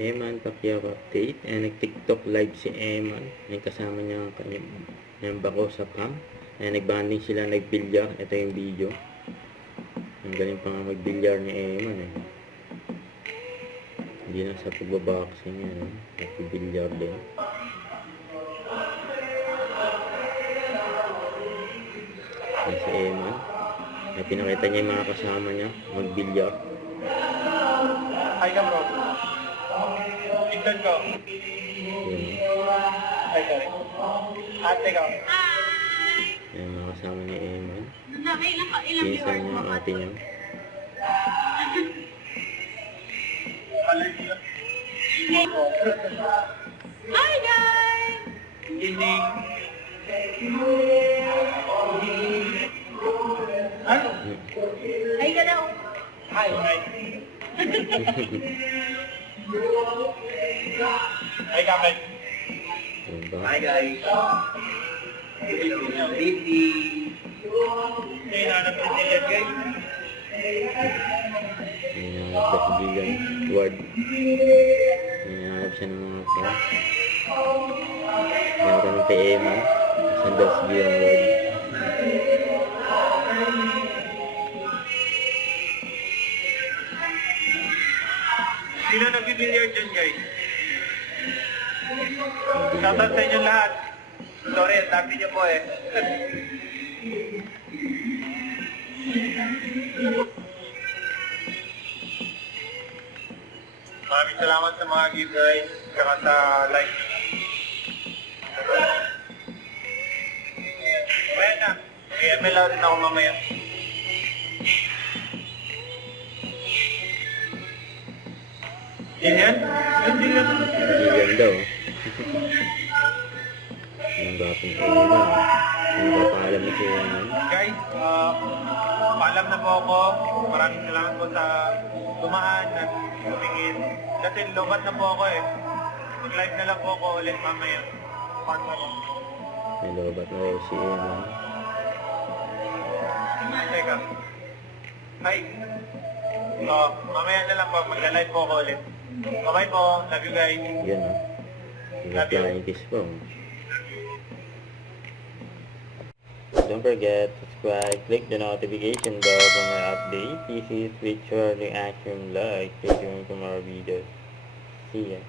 Eman Pacquiao update. Nag-TikTok live si Eman. May kasama niya ang kanyang bako sa cam. Nagbanding sila, nagbilyar. Ito yung video. Ang galing pa nga magbilyar ni Eman Hindi na sa pagbaboxing yan. Nagbilyar din. Yan si Eman. Pinakita niya yung mga kasama niya. Magbilyar. Hi ka bro. Tignan ko. Hi ka rin. Ate ka. Yan mga kasama ni Eman. Ilang Pinsan niya ang ate niya. Hi guys! Ining. Ano? Hi ka daw. Hi. Hi. Hi Kapit. Yan ba? Hi guys. Baby. Hey, nanap na sila guys. Yan ang kasibigan. Ward. Hinahanap siya ng mga ka. Yan tanong kay Eman. Saan daw si Gilang Ward? Sino nag-billiard dyan guys? Shoutout sa inyo lahat. Sorry, tabi niyo po eh. Maraming salamat sa mga gift guys, saka sa like. Mamaya na. May ML rin ako mamaya. Yan yan? Hindi yan. Gilang daw. Ang gapong Eman. Hindi ba paalam ni siya Eman? Guys, paalam na po ako. Maraming salamat po sa dumaan at tumingin. Kasi lubat na po ako eh. Mag-live na lang po ako ulit mamaya. Fun na lang. May lobat na rin si Eman. Teka. Hi. Mamaya na lang po. Mag-live po ako ulit. Bye po. Love you guys. Yan o. Nag-flying kiss po. Don't forget, subscribe, click the notification bell for more updates. This is Ritual Reaction Like. Stay tuned for more videos. See ya.